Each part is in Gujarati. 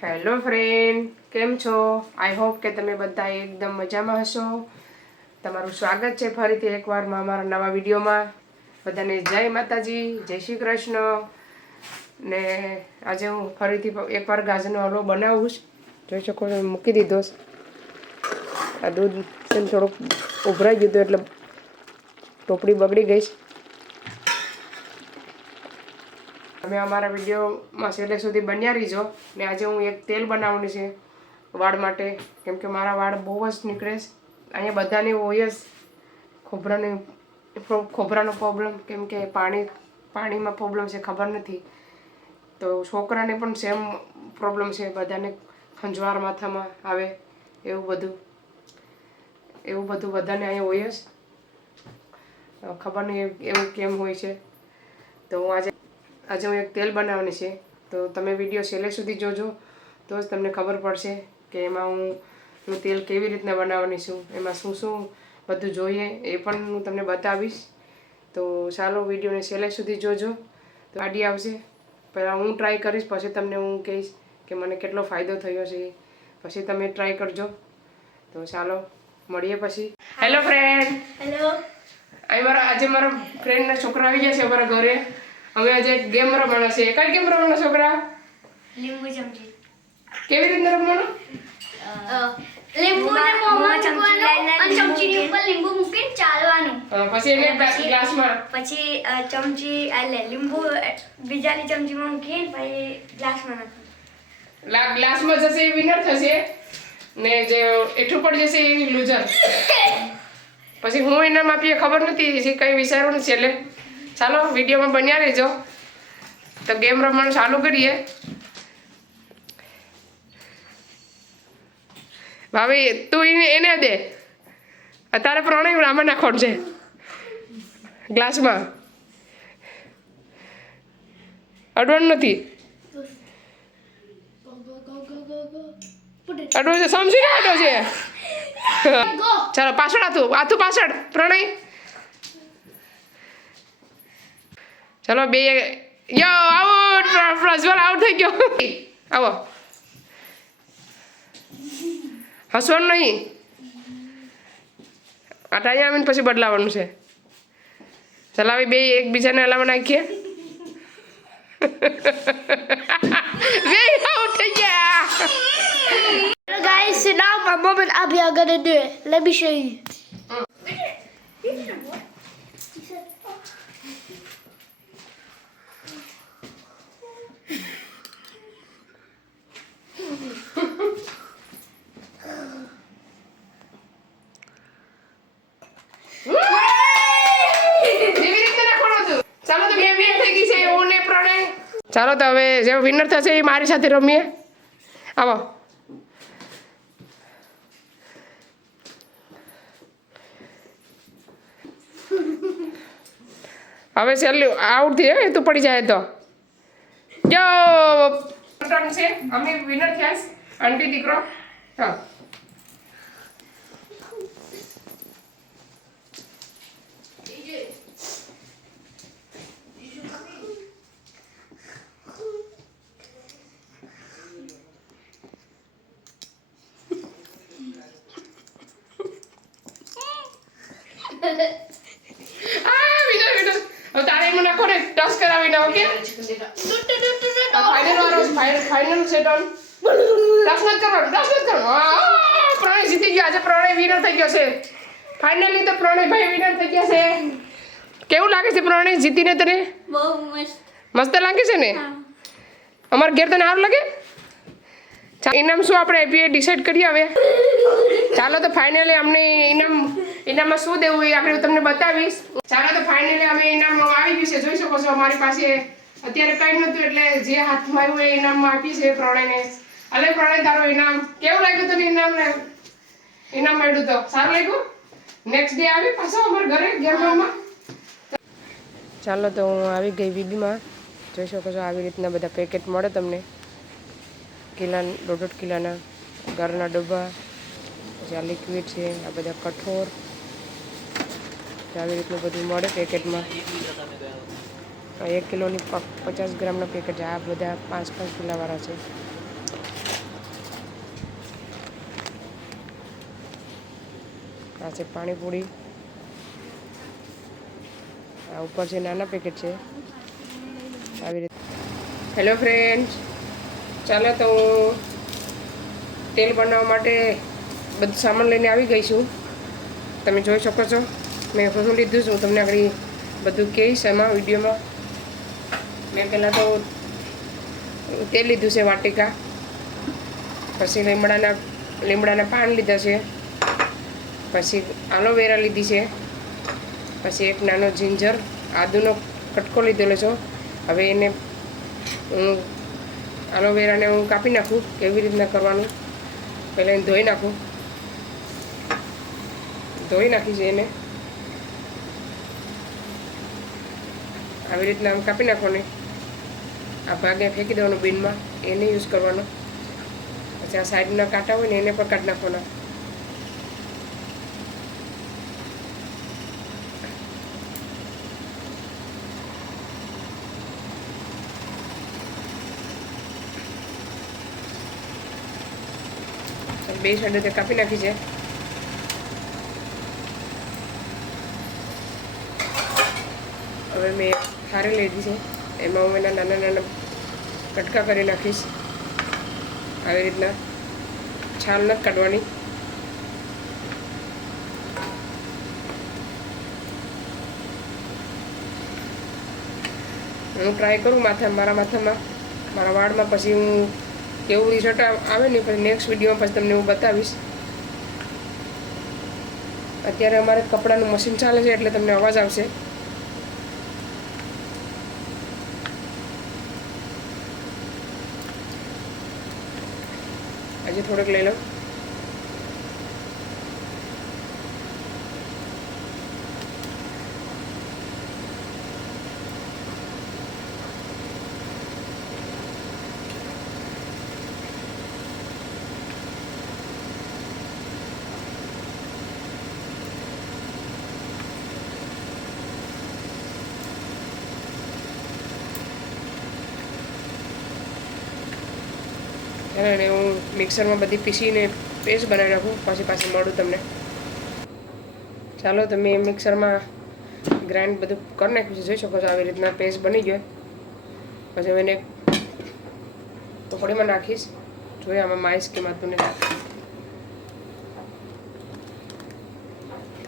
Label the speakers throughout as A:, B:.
A: હેલો ફ્રેન્ડ કેમ છો? આઈ હોપ કે તમે બધા એકદમ મજામાં હશો. તમારું સ્વાગત છે ફરીથી એકવારમાં અમારા નવા વિડીયોમાં. બધાને જય માતાજી, જય શ્રી કૃષ્ણ. ને આજે હું ફરીથી એકવાર ગાજરનો હલવો બનાવું જોઈ શકો છો મૂકી દીધો આ દૂધ છે થોડુંક ઉભરાઈ ગયું હતું એટલે ટોપડી બગડી ગઈ છે. તમે અમારા વિડીયોમાં છેલ્લે સુધી બન્યા રહીજો. ને આજે હું એક તેલ બનાવવાની છે વાળ માટે. કેમ કે મારા વાળ બહુ જ નીકળે છે. અહીંયા બધાને હોય જ ખોબરાની ખોબરાનો પ્રોબ્લેમ કેમ કે પાણી, પાણીમાં પ્રોબ્લેમ છે, ખબર નથી. તો છોકરાને પણ સેમ પ્રોબ્લેમ છે, બધાને ખંજવાર માથામાં આવે એવું બધું. એવું બધું બધાને અહીંયા હોય જ. ખબર નહીં એવું- કેમ હોય છે. તો હું આજે આજે હું એક તેલ બનાવવાની છે. તો તમે વીડિયો છેલ્લે સુધી જોજો. તો જ તમને ખબર પડશે કે એમાં હું હું તેલ કેવી રીતના બનાવવાની છું એમાં શું શું બધું જોઈએ એ પણ હું તમને બતાવીશ. તો ચાલો વિડીયોને છેલ્લે સુધી જોજો. તો આડી આવશે. પહેલાં હું ટ્રાય કરીશ પછી તમને હું કહીશ કે મને કેટલો ફાયદો થયો છે. પછી તમે ટ્રાય કરજો. તો ચાલો મળીએ પછી. હેલો ફ્રેન્ડ
B: હેલો
A: અહીં મારા આજે મારા ફ્રેન્ડના છોકરા આવી ગયા છે અમારા ઘરે. અમે આજે એક ગેમ રમવાના છે. કઈ ગેમ રમવાના છોકરા?
B: લીંબુ ચમચી
A: કેવી રીતે રમવાનું?
B: લીંબુ ને મોમાં મૂકવાનું અને ચમચીની ઉપર લીંબુ મૂકીને ચાલવાનું.
A: પછી એને ગ્લા- ગ્લાસમાં?
B: પછી ચમચી એટલે લીંબુ બીજાની ચમચીમાં મૂકીને પછી ગ્લાસમાં નાખવાનું.
A: ગ્લાસમાં જશે એ વિનર થશે ને જે એઠું પડી જશે એ લૂઝર પછી હું એના માપીએ ખબર નથી કઈ કંઈ વિચારવું નથી એટલે. ચાલો વિડીયોમાં બન્યા રહેજો. તો ગેમ રમવાનું ચાલુ કરીએ. ભાભી તું એને દે. અત્યારે પ્રણય આમાં નાખવાનું છે. ગ્લાસમાં. અડવાનું નથી. અડવું છે સમજી ને અડો છે. ચાલો પાછળ આથું આથું પાછળ પ્રણય ચાલો બે યો આઉટ પ્રજ્વલ આઉટ થઈ ગયો. આવો. હસવાનું નહીં. આ ટાઈ આવીને પછી બદલાવાનું છે. ચાલો હવે બે એકબીજાને હલાવવા નાખીએ. બે આઉટ થઈ ગયા.
C: Guys, now my mom and Abby are gonna do it. Let me show you.
A: એવી રીતે નાખવાનું હતું. ચાલો તો બે બે થઈ ગઈ છે હું પ્રણય. ચાલો તો હવે જે વિનર થશે એ મારી સાથે રમીએ. આવો. હવે છેલ્લું આઉટ થઈ જાય તું પડી જાય તો. જો છે અમે વિનર થયા આંટી દીકરો. હા આ વિનર વિનર હવે તારે એમાં નાખો ને ટચ ટચ નથી કરવાનું આ, પ્રણય જીતી ગયો આજે પ્રણય વિનર થઈ ગયો છે. ફાઇનલી તો પ્રણયભાઈ વિનર થઈ ગયા છે. કેવું લાગે છે પ્રણય જીતીને તને?
B: બહુ મસ્ત.
A: મસ્ત લાગે છે ને? અમાર ઘેર તને સારું લાગે? ઇનામ શું આપણે આપીએ ડિસાઈડ કરીએ હવે? ચાલો તો ફાઇનલી અમને ઇનામ, ઇનામમાં શું દેવું એ આપણે તમને બતાવીશ. ચાલો તો ફાઇનલી અમે ઇનામ આવી ગયું છે, જોઈ શકો છો અમારી પાસે અત્યારે કંઈ નહોતું એટલે જે હાથમાં આવ્યું એ ઇનામમાં આપી છે પ્રણયને. અલે પ્રણય, તારો ઇનામ, કેવું લાગ્યું તને ઇનામ ઇનામ મળ્યું તો? સારું લાગ્યું? નેક્સ્ટ ડે આવી પાછો અમારા ઘરે ગેમમાં ચાલો તો હું આવી ગઈ વીબીમાં જોઈ શકો છો આવી રીતના બધા પેકેટ મળે તમને. કિલા દોઢ કિલાના, ઘરના ડબ્બા. જે આ લિક્વિડ છે, આ બધા કઠોર. આવી રીતનું બધું મળે પેકેટમાં એક કિલોની પચાસ ગ્રામના પેકેટ આ બધા પાંચ પાંચ કિલોવાળા છે. આ છે પાણીપુરી. આ ઉપર છે નાના પેકેટ છે. આવી રીતે. હેલો ફ્રેન્ડ ચાલો તો હું તેલ બનાવવા માટે બધું સામાન લઈને આવી ગઈ છું. તમે જોઈ શકો છો. મેં શું લીધું છું. તમને આગળ બધું કહીશ એમાં, વિડીયોમાં. મેં પહેલાં તો તેલ લીધું છે, વાટિકા. પછી લીમડાના લીમડાના પાન લીધા છે. પછી આલોવેરા લીધી છે. પછી એક નાનો જિંજર, આદુનો કટકો લીધેલો છો. હવે એને હું આલોવેરાને હું કાપી નાખું, કેવી રીતના કરવાનું. પહેલાં એને ધોઈ નાખું. ધોઈ નાખીશ એને. આવી રીતના આમ કાપી નાખવાની આ ભાગે ફેંકી દેવાનું બિનમાં. એને યુઝ કરવાનો. પછી આ સાઈડના કાંટા હોય ને એને પણ કાઢી નાખવાના. બે સાઈડે કાપી નાખી છે. હવે મેં થાળી લીધી છે. એમાં હું એના નાના નાના કટકા કરી નાખીશ. આવી રીતના છાલ નથી કાઢવાની. હું ટ્રાય કરું માથા મારા માથામાં. મારા વાળમાં પછી હું કેવું રિઝલ્ટ આવે ને પછી નેક્સ્ટ વિડીયોમાં પછી તમને હું બતાવીશ. અત્યારે અમારે કપડાનું મશીન ચાલે છે એટલે તમને અવાજ આવશે. આજે થોડુંક લઈ લો અને હું મિક્સરમાં બધી પીસીને પેસ્ટ બનાવી નાખું, પછી પાછી મળું તમને. ચાલો, તમે મિક્સરમાં ગ્રાઇન્ડ બધું કરી નાખ્યું છે. જોઈ શકો છો, આવી રીતના પેસ્ટ બની ગયો. પછી હું એને ટોપડીમાં નાખીશ. જોઈએ આમાં માઇસ કે માતું ને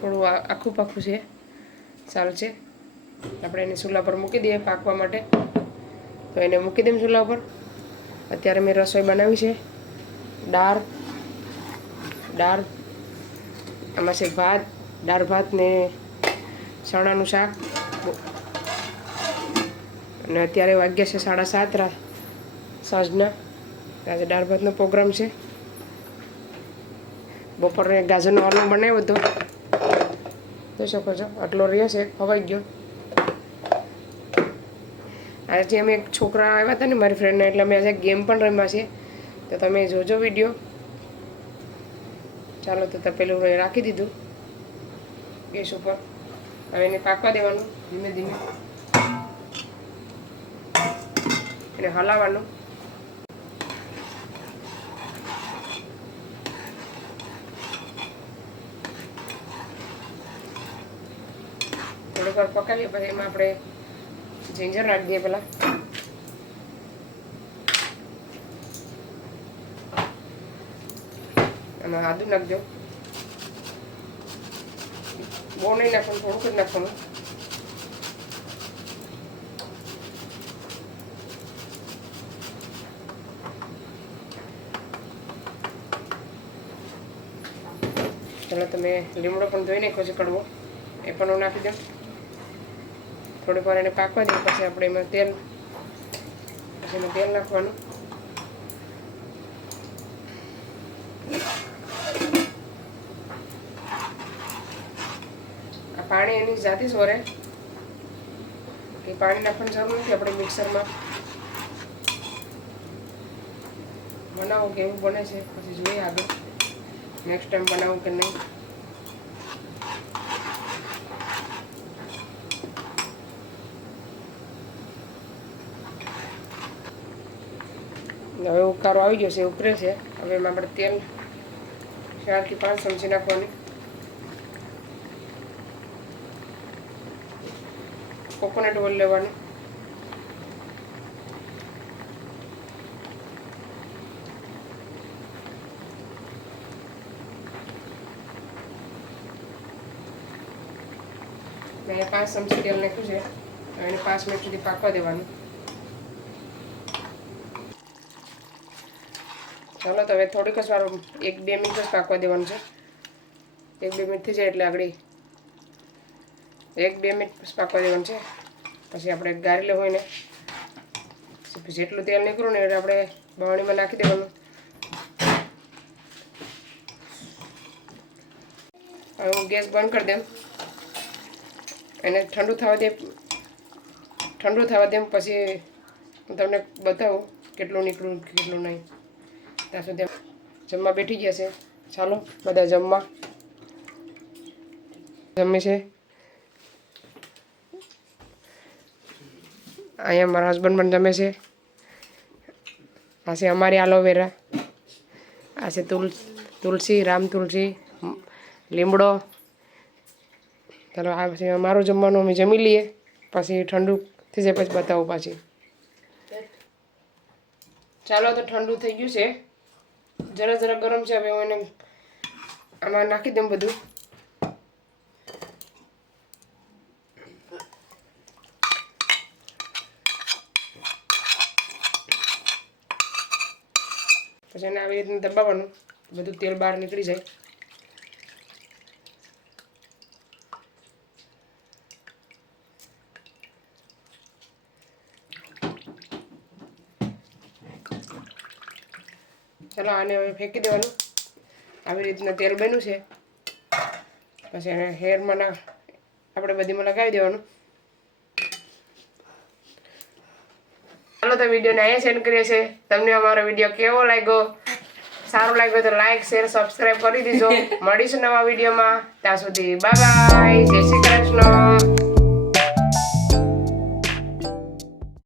A: થોડું આખું પાખું છે. સારું છે. આપણે એને ચૂલા પર મૂકી દઈએ પાકવા માટે. તો એને મૂકી દઈએ ચૂલા પર અત્યારે મેં રસોઈ બનાવી છે. દાળ દાળ, આમાં છે ભાત, દાળ, ભાત ને ચણાનું શાક. અને અત્યારે વાગ્યા છે સાડા સાત સાંજના. આજે દાળ, ભાતનો પ્રોગ્રામ છે. બપોરે ગાજરનો હલવો બનાવ્યો હતો. જોઈ શકો છો, આટલો રહ્યો છે, ખવાઈ ગયો. આજે અમે એક છોકરા આવ્યા હતા ને મારી ફ્રેન્ડના એટલે અમે આજે ગેમ પણ રમ્યા છે તો તમે જોજો વીડિયો ચાલો તો પેલું મેં રાખી દીધું. ગેસ ઉપર. હવે એને પાકવા દેવાનું, ધીમે ધીમે. એને હલાવવાનું. થોડીક વાર પકાવીએ, પછી એમાં આપણે જિંજર નાખી દઈએ પેલા અને આદુ નાખજો બહુ નહીં નાખવાનું થોડુંક જ નાખવાનું ચાલો તમે લીમડો પણ ધોઈ નાખ્યો છે કડવો એ પણ હું નાખી દઉં થોડીક વાર એને પાકવા દઈએ પછી આપણે એમાં તેલ, પછી એમાં તેલ નાખવાનું. આ પાણી એની જાતે સોરે એ પાણી નાખવાની જરૂર નથી, આપણે મિક્સરમાં બનાવો કેવું બને છે, પછી જોઈએ આગળ. નેક્સ્ટ ટાઈમ બનાવું કે નહીં. ઉપકારો આવી ગયો છે ઉકરે છે હવે એમાં આપણે તેલ ચારથી પાંચ ચમચી નાખવાની કોકોનટ ઓઇલ લેવાનું મેં પાંચ ચમચી તેલ નાખ્યું છે એને પાંચ મિનિટ સુધી પાકવા દેવાનું ચાલો તો હવે થોડીક જ વાર એક બે મિનિટ જ પાકવા દેવાનું છે. એક બે મિનિટ થઈ જાય એટલે આગળ એક બે મિનિટ પાકવા દેવાનું છે. પછી આપણે ગારેલું હોય ને, પછી જેટલું તેલ નીકળ્યું ને એટલે આપણે બવાણીમાં નાખી દેવાનું. હવે હું ગેસ બંધ કરી દઉં એને ઠંડુ થવા દે, ઠંડુ થવા દે પછી હું તમને બતાવું કેટલું નીકળ્યું કેટલું નહીં. ત્યાં સુધી જમવા બેઠી ગયા છે. ચાલો, બધા જમવા. જમે છે. અહીંયા મારા હસબન્ડ પણ જમે છે. આ છે અમારી એલોવેરા આ છે તુલ, તુલસી, રામ તુલસી, લીમડો. ચાલો, આ પછી અમારું જમવાનું અમે જમી લઈએ. પછી ઠંડુ થઈ જાય પછી બતાવું પાછી. ચાલો, તો ઠંડુ થઈ ગયું છે. જરા જરા ગરમ છે, હવે હું એને આમાં નાખી દઉં બધું. પછી એને આવી રીતના દબાવવાનું. બધું તેલ બહાર નીકળી જાય. આને હવે ફેંકી દેવાનું. આવી રીતના તેલ બન્યું છે. પછી એને હેરમાં આપણે બધીમાં લગાવી દેવાનું. ચાલો તો વિડીયોને અહીંયા સેન્ડ કરીએ છીએ. તમને અમારો વીડિયો કેવો લાગ્યો? સારું લાગ્યો તો લાઈક શેર સબસ્ક્રાઈબ કરી દીજો. મળીશું નવા વિડીયોમાં ત્યાં સુધી બાય બાય જય શ્રી કૃષ્ણ.